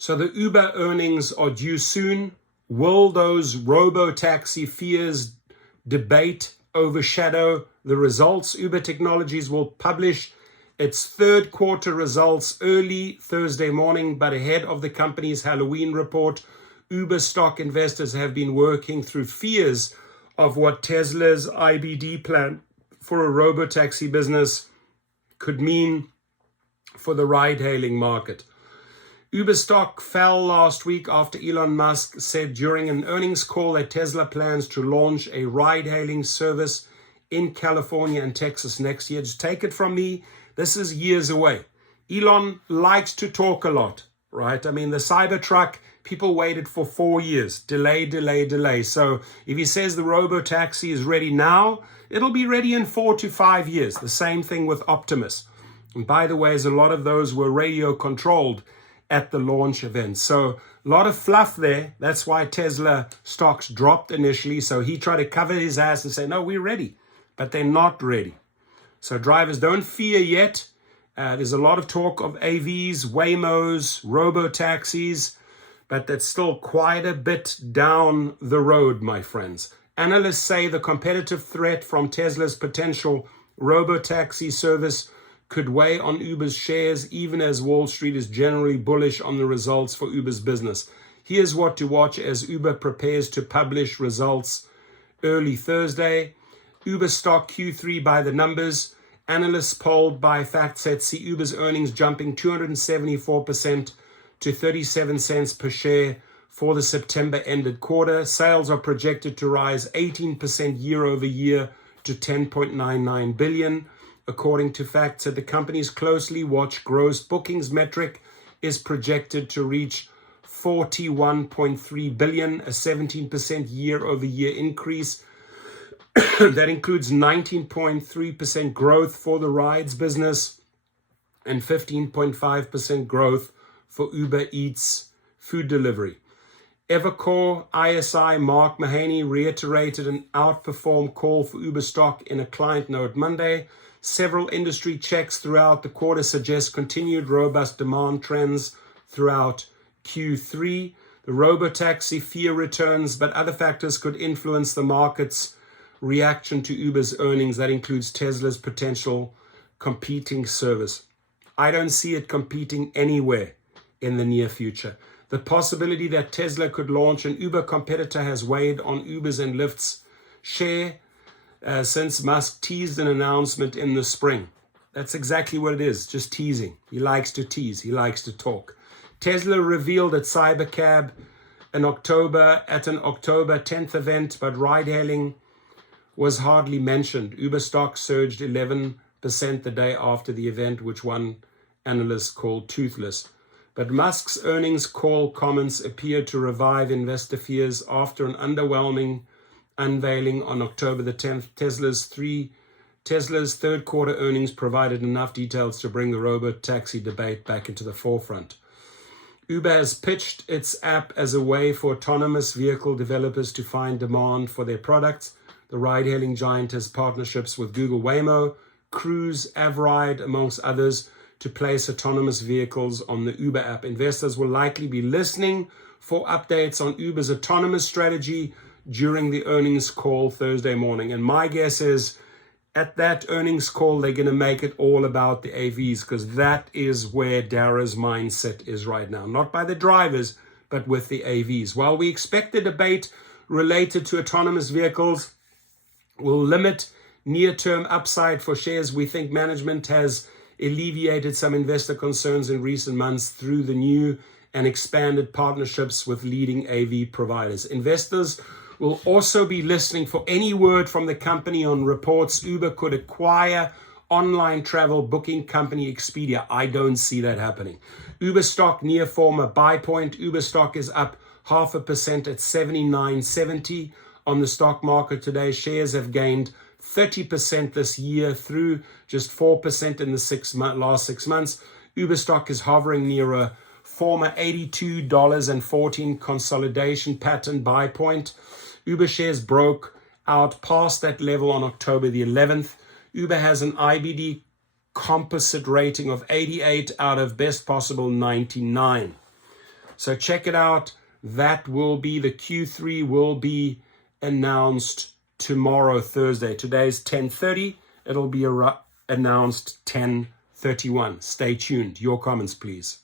So the Uber earnings are due soon. Will those Robotaxi fears debate overshadow the results? Uber Technologies will publish its third quarter results early Thursday morning, but ahead of the company's Halloween report, Uber stock investors have been working through fears of what Tesla's IBD plan for a robotaxi business could mean for the ride-hailing market. Uber stock fell last week after Elon Musk said during an earnings call that Tesla plans to launch a ride-hailing service in California and Texas next year. Just take it from me, this is years away. Elon likes to talk a lot, right? I mean, the Cybertruck, people waited for 4 years. Delay. So if he says the Robotaxi is ready now, it'll be ready in 4 to 5 years. The same thing with Optimus. And by the way, a lot of those were radio controlled at the launch event. So a lot of fluff there. That's why Tesla stocks dropped initially. So he tried to cover his ass and say, no, we're ready. But they're not ready. So drivers, don't fear yet. There's a lot of talk of AVs, Waymos, Robotaxis, but that's still quite a bit down the road, my friends. Analysts say the competitive threat from Tesla's potential Robotaxi service could weigh on Uber's shares, even as Wall Street is generally bullish on the results for Uber's business. Here's what to watch as Uber prepares to publish results early Thursday. Uber stock Q3 by the numbers. Analysts polled by FactSet see Uber's earnings jumping 274% to 37 cents per share for the September ended quarter. Sales are projected to rise 18% year over year to 10.99 billion. According to FactSet, the company's closely watched gross bookings metric is projected to reach 41.3 billion, a 17% year-over-year increase. That includes 19.3% growth for the rides business and 15.5% growth for Uber Eats food delivery. Evercore ISI Mark Mahaney reiterated an outperform call for Uber stock in a client note Monday. Several industry checks throughout the quarter suggest continued robust demand trends throughout Q3. The Robotaxi fear returns, but other factors could influence the market's reaction to Uber's earnings. That includes Tesla's potential competing service. I don't see it competing anywhere in the near future. The possibility that Tesla could launch an Uber competitor has weighed on Uber's and Lyft's share since Musk teased an announcement in the spring. That's exactly what it is, just teasing. He likes to tease, he likes to talk. Tesla revealed at Cybercab at an October 10th event, but ride-hailing was hardly mentioned. Uber stock surged 11% the day after the event, which one analyst called toothless. But Musk's earnings call comments appeared to revive investor fears after an underwhelming unveiling on October the 10th. Tesla's third quarter earnings provided enough details to bring the Robotaxi debate back into the forefront. Uber has pitched its app as a way for autonomous vehicle developers to find demand for their products. The ride-hailing giant has partnerships with Google Waymo, Cruise, Avride, amongst others, to place autonomous vehicles on the Uber app. Investors will likely be listening for updates on Uber's autonomous strategy during the earnings call Thursday morning. And my guess is at that earnings call, they're going to make it all about the AVs, because that is where Dara's mindset is right now. Not by the drivers, but with the AVs. While we expect the debate related to autonomous vehicles will limit near-term upside for shares, we think management has alleviated some investor concerns in recent months through the new and expanded partnerships with leading AV providers. Investors will also be listening for any word from the company on reports Uber could acquire online travel booking company Expedia. I don't see that happening. Uber stock near former buy point. Uber stock is up 0.5% at 79.70 on the stock market today. Shares have gained 30% this year through just 4% in the last 6 months. Uber stock is hovering near a former $82.14 consolidation pattern buy point. Uber shares broke out past that level on October the 11th. Uber has an IBD composite rating of 88 out of best possible 99. So check it out. That will be, the Q3 will be announced tomorrow, Thursday. Today's 10:30. It'll be announced 10:31. Stay tuned. Your comments, please.